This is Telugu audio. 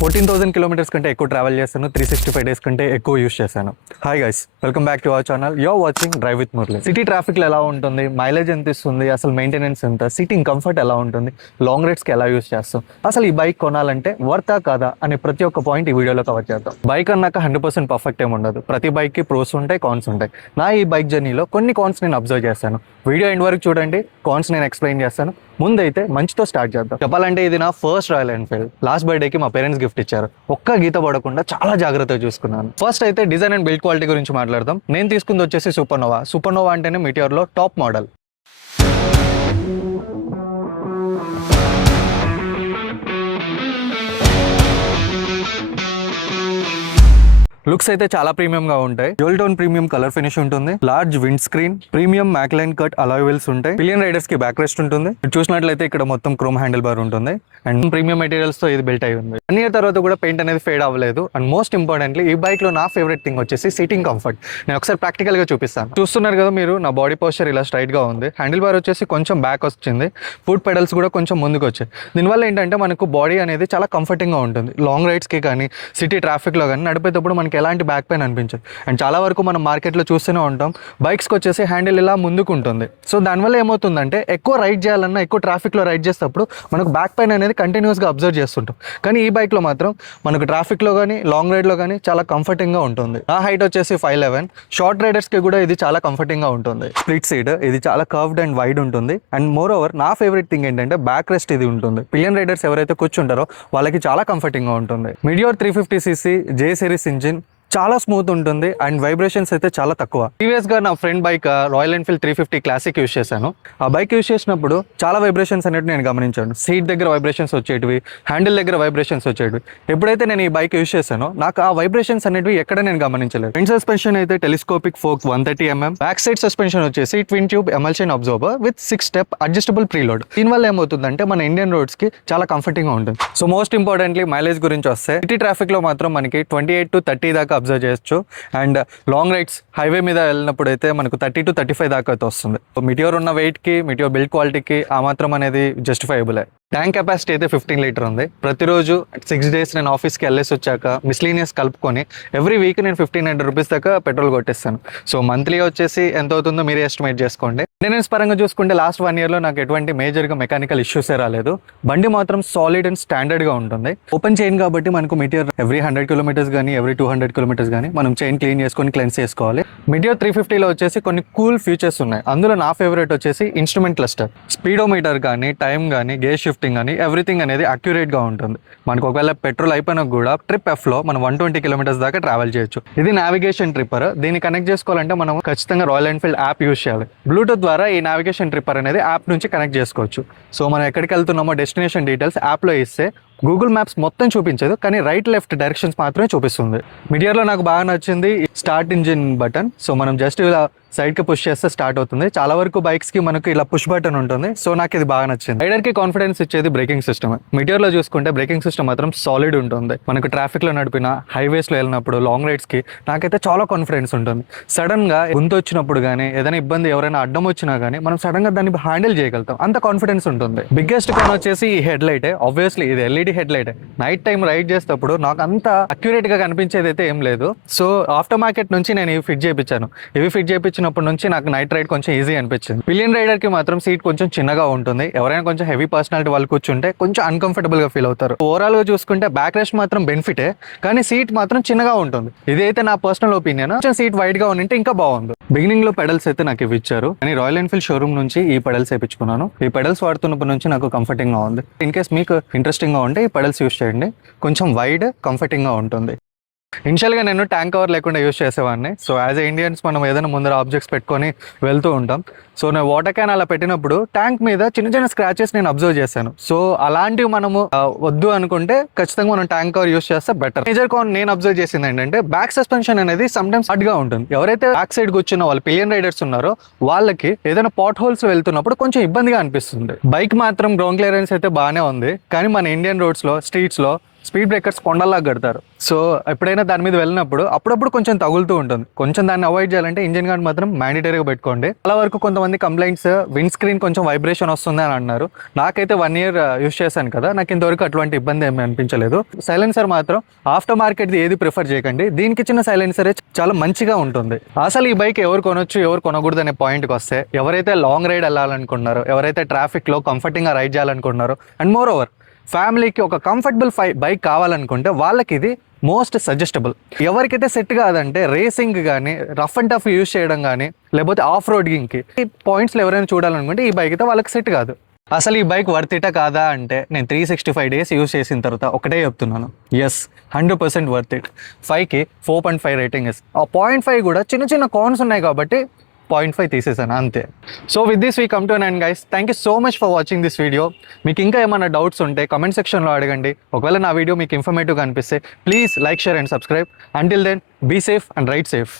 14,000 కిలోమీటర్స్ కంటే ఎక్కువ ట్రావెల్ చేశాను. 365 డేస్ కంటే ఎక్కువ యూస్ చేశాను. Hi guys, welcome back to our channel. You are watching drive with Murali. City ట్రాఫిక్లో ఎలా ఉంటుంది, మైలేజ్ ఎంత ఇస్తుంది, అసలు మెయింటెనెన్స్ ఎంత, సిట్టింగ్ కంఫర్ట్ ఎలా ఉంటుంది, లాంగ్ రైడ్స్కి ఎలా యూస్ చేస్తాం, అసలు ఈ బైక్ కొనాలంటే వర్తా కాదా అనే ప్రతి ఒక్క పాయింట్ ఈ వీడియోలో కవర్ చేద్దాం. బైక్ అన్నాక 100% పర్ఫెక్ట్ ఏమి ఉండదు. ప్రతి బైక్కి ప్రోస్ ఉంటాయి, కాన్స్ ఉంటాయి. నా ఈ బైక్ జర్నీలో కొన్ని కాన్స్ నేను అబ్జర్వ్ చేశాను. వీడియో ఎండ్ వరకు చూడండి, కాన్స్ నేను ఎక్స్ప్లెయిన్ చేస్తాను. ముందైతే మంచితో స్టార్ట్ చేద్దాం. చెప్పాలంటే ఇది నా ఫస్ట్ రాయల్ ఎన్ఫీల్డ్. లాస్ట్ బర్త్డేకి మా పేరెంట్స్ గిఫ్ట్ ఇచ్చారు. ఒక్క గీత పడకుండా చాలా జాగ్రత్తగా చూసుకున్నాను. ఫస్ట్ అయితే డిజైన్ అండ్ బిల్డ్ క్వాలిటీ గురించి మాట్లాడదాం. నేను తీసుకుంది వచ్చేసి సూపర్నోవా. సూపర్నోవా అంటేనే మీటియోర్లో టాప్ మోడల్. లుక్స్ అయితే చాలా ప్రీమియం గా ఉంటాయి. Dual tone premium colour finish ఉంటుంది. లార్జ్ విండ్ స్క్రీన్, ప్రీమియం మ్యాక్లైన్ కట్ అలాయ్ వీల్స్ ఉంటాయి. పిలియన్ రైడర్స్ కి బ్యాక్ రెస్ట్ ఉంటుంది. చూసినట్లయితే ఇక్కడ మొత్తం క్రోమ్ హ్యాండిల్ బార్ ఉంటుంది అండ్ ప్రీమియం మెటీరియల్స్ తో ఇది బిల్ట్ అయి ఉంది. 1 year తర్వాత కూడా పెయింట్ అనేది ఫేడ్ అవ్వలేదు. అండ్ మోస్ట్ ఇంపార్టెంట్లీ ఈ బైక్ లో నా ఫేవరెట్ థింగ్ వచ్చేసి సీటింగ్ కంఫర్ట్. నేను ఒకసారి ప్రాక్టికల్ గా చూపిస్తాను. చూస్తున్నారు కదా మీరు, నా బాడీ పోస్చర్ ఇలా స్ట్రైట్ గా ఉంది. హ్యాండిల్ బార్ వచ్చేసి కొంచెం బ్యాక్ వచ్చింది. ఫుట్ పెడల్స్ కూడా కొంచెం ముందుకు వచ్చాయి. దీనివల్ల ఏంటంటే మనకు బాడీ అనేది చాలా కంఫర్టింగ్ గా ఉంటుంది. లాంగ్ రైడ్స్ కి కానీ సిటీ ట్రాఫిక్ లో కానీ నడిపేటప్పుడు మనకి ఎలాంటి బ్యాక్ పెయిన్ అనిపించదు. అండ్ చాలా వరకు మనం మార్కెట్లో చూస్తూనే ఉంటాం, బైక్స్కి వచ్చేసి హ్యాండిల్ ఇలా ముందుకు ఉంటుంది. సో దానివల్ల ఏమవుతుందంటే ఎక్కువ రైడ్ చేయాలన్నా, ఎక్కువ ట్రాఫిక్లో రైడ్ చేసేటప్పుడు మనకు బ్యాక్ పెయిన్ అనేది కంటిన్యూస్గా అబ్జర్వ్ చేస్తుంటాం. కానీ ఈ బైక్లో మాత్రం మనకు ట్రాఫిక్లో కానీ లాంగ్ రైడ్లో కానీ చాలా కంఫర్టింగ్గా ఉంటుంది. నా హైట్ వచ్చేసి 5'11". షార్ట్ రైడర్స్కి కూడా ఇది చాలా కంఫర్టింగ్గా ఉంటుంది. స్ప్లిట్ సీట్, ఇది చాలా కర్వ్డ్ అండ్ వైడ్ ఉంటుంది. అండ్ మోర్ ఓవర్ నా ఫేవరెట్ థింగ్ ఏంటంటే బ్యాక్ రెస్ట్ ఇది ఉంటుంది. పిలియన్ రైడర్స్ ఎవరైతే కూర్చుంటారో వాళ్ళకి చాలా కంఫర్టింగ్గా ఉంటుంది. మీటియోర్ 350cc జే సిరీస్ ఇంజిన్ చాలా స్మూత్ ఉంటుంది అండ్ వైబ్రేషన్స్ అయితే చాలా తక్కువ. ప్రీవియస్గా నా friend bike royal Enfield 350 classic use చేశాను. ఆ బైక్ యూస్ చేసినప్పుడు చాలా వైబ్రేషన్స్ అనేవి నేను గమనించాను. సీట్ దగ్గర వైబ్రేషన్స్ వచ్చేటివి, హ్యాండిల్ దగ్గర వైబ్రేషన్స్ వచ్చేటివి. ఎప్పుడైతే నేను ఈ బైక్ యూస్ చేశానో నాకు ఆ వైబ్రేషన్స్ అనేవి ఎక్కడ నేను గమనించలేదు. ఫ్రంట్ సస్పెన్షన్ అయితే telescopic fork 130mm. Back side suspension వచ్చేసి twin tube emulsion absorber with 6 step adjustable preload. దీనివల్ల ఏమవుతుందంటే మన ఇండియన్ రోడ్స్ కి చాలా కంఫర్టింగ్గా ఉంటుంది. సో మోస్ట్ ఇంపార్టెంట్లీ మైలేజ్ గురించి వస్తే సిటీ ట్రాఫిక్ లో మాత్రం మనకి 28 to 30 దాకా అబ్జర్వ్ చేయొచ్చు. అండ్ లాంగ్ రైడ్స్ హైవే మీద వెళ్ళినప్పుడు అయితే మనకు 30 to 35 దాకా అయితే వస్తుంది. మిటియోర్ ఉన్న వెయిట్ కి, మిటియోర్ బిల్డ్ క్వాలిటీకి ఆ మాత్రం అనేది జస్టిఫైబుల్. ట్యాంక్ కెపాసిటీ అయితే 15 లీటర్ ఉంది. ప్రతిరోజు 6 days నేను ఆఫీస్కి వెళ్ళేసి వచ్చాక మిస్లీనియస్ కలుపుకొని ఎవ్రీ వీక్ నేను 1,500 రూపీస్ దాకా పెట్రోల్ కొట్టేస్తాను. సో మంత్లీ వచ్చేసి ఎంత అవుతుందో మీరే ఎస్టిమేట్ చేసుకోండి. మెయింటెనెన్స్ పరంగా చూసుకుంటే లాస్ట్ 1 yearలో నాకు ఎటువంటి మేజర్గా మెకానికల్ ఇష్యూసే రాలేదు. బండి మాత్రం సాలిడ్ అండ్ స్టాండర్డ్గా ఉంటుంది. ఓపెన్ చైన్ కాబట్టి మనకు మిటియోర్ ఎవ్రీ 100 kilometers కానీ ఎవ్రీ 200 kilometers కానీ మనం చైన్ క్లీన్ చేసుకొని క్లెన్స్ చేసుకోవాలి. మిటియోర్ 350లో వచ్చేసి కొన్ని కూల్ ఫీచర్స్ ఉన్నాయి. అందులో నా ఫేవరెట్ వచ్చేసి ఇన్స్ట్రుమెంట్ క్లస్టర్. స్పీడోమీటర్ కానీ, టైం కానీ, గేర్ షిఫ్టింగ్ కానీ ఎవ్రీథింగ్ అనేది అక్యురేట్ గా ఉంటుంది. మనకు ఒకవేళ పెట్రోల్ అయిపోయినా కూడా ట్రిప్ ఎఫ్ లో మనం 120 kilometers దాకా ట్రావెల్ చేయొచ్చు. ఇది నావిగేషన్ ట్రిప్పర్. దీన్ని కనెక్ట్ చేసుకోవాలంటే మనం ఖచ్చితంగా రాయల్ ఎన్ఫీల్డ్ యాప్ యూస్ చేయాలి. బ్లూటూత్ ద్వారా ఈ నావిగేషన్ ట్రిప్పర్ అనేది యాప్ నుంచి కనెక్ట్ చేసుకోవచ్చు. సో మనం ఎక్కడికి వెళ్తున్నామో డెస్టినేషన్ డీటెయిల్స్ యాప్లో ఇస్తే గూగుల్ మ్యాప్స్ మొత్తం చూపించదు, కానీ రైట్ లెఫ్ట్ డైరెక్షన్స్ మాత్రమే చూపిస్తుంది. మిటియోర్లో నాకు బాగా నచ్చింది స్టార్ట్ ఇంజిన్ బటన్. సో మనం జస్ట్ ఇలా సైడ్కి పుష్ చేస్తే స్టార్ట్ అవుతుంది. చాలా వరకు బైక్స్కి మనకు ఇలా పుష్ బటన్ ఉంటుంది. సో నాకు ఇది బాగా నచ్చింది. రైడర్కి కాన్ఫిడెన్స్ ఇచ్చేది బ్రేకింగ్ సిస్టమ్. మిటియోర్లో చూసుకుంటే బ్రేకింగ్ సిస్టమ్ మాత్రం సాలిడ్ ఉంటుంది. మనకు ట్రాఫిక్లో నడిపిన, హైవేస్లో వెళ్ళినప్పుడు, లాంగ్ రైడ్స్కి నాకైతే చాలా కాన్ఫిడెన్స్ ఉంటుంది. సడన్గా గుంత వచ్చినప్పుడు కానీ, ఏదైనా ఇబ్బంది ఎవరైనా అడ్డం వచ్చినా కానీ మనం సడన్గా దాన్ని హ్యాండిల్ చేయగలుగుతాం. అంత కాన్ఫిడెన్స్ ఉంటుంది. బిగ్గెస్ట్ కాన్ వచ్చేసి ఈ హెడ్ లైటే. ఆబ్వియస్లీ ఇది LED headlight. Night time ride చేసేటప్పుడు నాకు అంత అక్యురేట్ గా కనిపించేది అయితే ఏం లేదు. సో ఆఫ్టర్ మార్కెట్ నుంచి నేను ఇవి ఫిట్ చేయించాను. ఇవి ఫిట్ చేయించినప్పటి నుంచి నాకు నైట్ రైడ్ కొంచెం ఈజీ అనిపించింది. పిలియన్ రైడర్ కి మాత్రం సీట్ కొంచెం చిన్నగా ఉంటుంది. ఎవరైనా కొంచెం హెవీ పర్సనాలిటీ వాళ్ళు కూర్చుంటే కొంచెం అన్కంఫర్టబుల్ గా ఫీల్ అవుతారు. ఓవరాల్ గా చూసుకుంటే బ్యాక్ రెస్ట్ మాత్రం బెనిఫిటే, కానీ సీట్ మాత్రం చిన్నగా ఉంటుంది. ఇదైతే నా పర్సనల్ ఒపీనియన్. కొంచెం సీట్ వైడ్ గా ఉంటే ఇంకా బాగుంది. బిగినింగ్ లో పెడల్స్ అయితే నాకు ఇవి ఇచ్చారు, కానీ రాయల్ ఎన్ఫీల్డ్ షోరూమ్ నుంచి ఈ పెడల్స్ వేయించుకున్నాను. ఈ పెడల్స్ వాడుతున్నప్పటి నుంచి నాకు కంఫర్టింగ్ గా ఉంది. ఇన్ కేస్ మీకు ఇంట్రెస్టింగ్ గా ఉంటే ఈ పెడల్స్ యూస్ చేయండి. కొంచెం వైడ్ కంఫర్టింగ్గా ఉంటుంది. ఇనిషియల్గా నేను ట్యాంక్ కవర్ లేకుండా యూస్ చేసేవాడిని. సో యాజ్ ఏ ఇండియన్స్ మనం ఏదైనా ముందర ఆబ్జెక్ట్స్ పెట్టుకొని వెళ్తూ ఉంటాం. సో నేను వాటర్ క్యాన్ అలా పెట్టినప్పుడు ట్యాంక్ మీద చిన్న చిన్న స్క్రాచెస్ నేను అబ్జర్వ్ చేశాను. సో అలాంటివి మనము వద్దు అనుకుంటే ఖచ్చితంగా మనం ట్యాంక్ కవర్ యూస్ చేస్తే బెటర్. మేజర్ కాన్ నేను అబ్జర్వ్ చేసింది ఏంటంటే బ్యాక్ సస్పెన్షన్ అనేది సమ్టైమ్స్ హార్డ్గా ఉంటుంది. ఎవరైతే బ్యాక్ సైడ్ కూర్చున్న వాళ్ళు పిలియన్ రైడర్స్ ఉన్నారో వాళ్ళకి ఏదైనా పాట్ హోల్స్ వెళ్తున్నప్పుడు కొంచెం ఇబ్బందిగా అనిపిస్తుంది. బైక్ మాత్రం గ్రౌండ్ క్లియరెన్స్ అయితే బాగానే ఉంది, కానీ మన ఇండియన్ రోడ్స్లో, స్ట్రీట్స్లో స్పీడ్ బ్రేకర్స్ కొండల్లాగా కడతారు. సో ఎప్పుడైనా దాని మీద వెళ్ళినప్పుడు అప్పుడప్పుడు కొంచెం తగులుతూ ఉంటుంది. కొంచెం దాన్ని అవాయిడ్ చేయాలంటే ఇంజిన్ గార్డ్ మాత్రం మ్యాండేటరీగా పెట్టుకోండి. చాలా వరకు కొంతమంది కంప్లైంట్స్ విండ్ స్క్రీన్ కొంచెం వైబ్రేషన్ వస్తుంది అని అన్నారు. నాకైతే 1 year యూస్ చేశాను కదా, నాకు ఇంతవరకు అటువంటి ఇబ్బంది ఏమీ అనిపించలేదు. సైలెన్సర్ మాత్రం ఆఫ్టర్ మార్కెట్ది ఏది ప్రిఫర్ చేయకండి. దీనికి ఇచ్చిన సైలెన్సరే చాలా మంచిగా ఉంటుంది. అసలు ఈ బైక్ ఎవరు కొనొచ్చు ఎవరు కొనకూడదు అనే పాయింట్కి వస్తే, ఎవరైతే లాంగ్ రైడ్ వెళ్ళాలనుకుంటున్నారో, ఎవరైతే ట్రాఫిక్లో కంఫర్టింగ్గా రైడ్ చేయాలనుకుంటున్నారో, అండ్ మోర్ ఓవర్ ఫ్యామిలీకి ఒక కంఫర్టబుల్ బైక్ కావాలనుకుంటే వాళ్ళకి ఇది మోస్ట్ సజెస్టబుల్. ఎవరికైతే సెట్ కాదంటే రేసింగ్ కానీ, రఫ్ అండ్ టఫ్ యూజ్ చేయడం కానీ, లేకపోతే ఆఫ్ రోడింగ్కి ఈ పాయింట్స్లో ఎవరైనా చూడాలనుకుంటే ఈ బైక్ అయితే వాళ్ళకి సెట్ కాదు. అసలు ఈ బైక్ వర్త్ ఇటా కాదా అంటే, నేను 365 days యూజ్ చేసిన తర్వాత ఒకటే చెప్తున్నాను, ఎస్ 100% వర్త్ ఇట్. 5కి 4.5 రేటింగ్ ఇస్. ఆ 0.5 కూడా చిన్న చిన్న కాన్స్ ఉన్నాయి కాబట్టి 0.5 తీసేసాను అంతే. So with this we come to an end guys. Thank you so much for watching this video. మీకు ఇంకా ఏమైనా డౌట్స్ ఉంటే కామెంట్ సెక్షన్లో అడగండి. ఒకవేళ నా వీడియో మీకు ఇన్ఫర్మేటివ్గా అనిపిస్తే please like, share and subscribe. Until then be safe and ride safe.